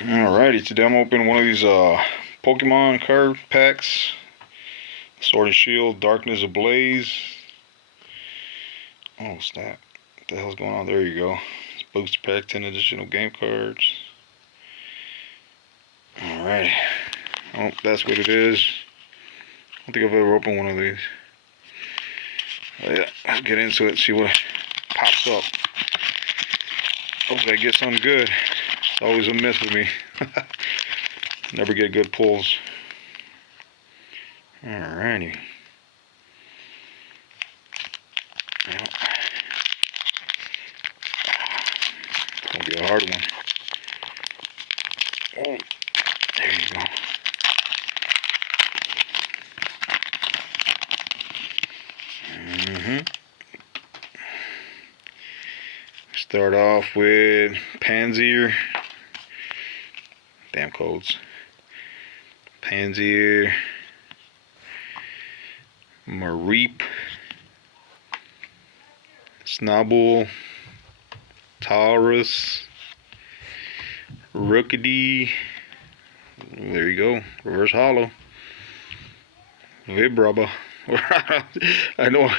Alrighty, today I'm opening one of these Pokemon card packs. Sword and Shield, Darkness Ablaze. Oh snap. What the hell's going on? There you go. It's booster pack, 10 additional game cards. Alrighty. Oh, that's what it is. I don't think I've ever opened one of these. But yeah, let's get into it, see what pops up. Hopefully I get something good. It's always a miss with me. Never get good pulls. Alrighty. Well, it's gonna be a hard one. Oh, there you go. Start off with Pansier. Damn codes. Pansier. Mareep. Snubbull. Taurus. Rookidee. There you go. Reverse Hollow. Vibraba. I know.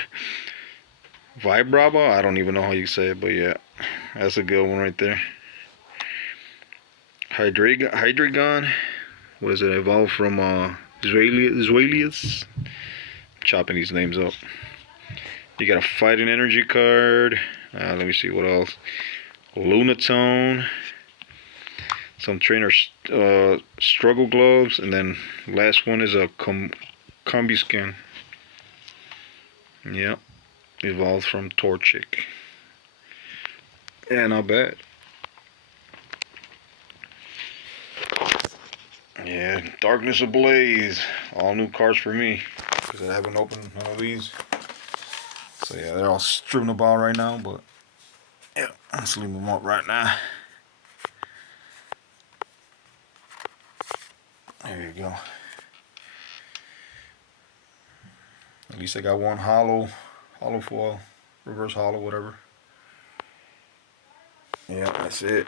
Vibraba? I don't even know how you say it, but yeah. That's a good one right there. Hydreigon. What is it? Evolved from Zweilius. Chopping these names up. You got a Fighting Energy card. Let me see what else. Lunatone. Some trainer struggle gloves, and then last one is a combi skin. Yep, evolved from Torchic. Yeah, not bad. Yeah, Darkness Ablaze. All new cards for me, because I haven't opened one of these. So yeah, they're all strewn about right now, but yeah, let's leave them up right now. There you go. At least I got one hollow foil, reverse hollow, whatever. Yeah, that's it.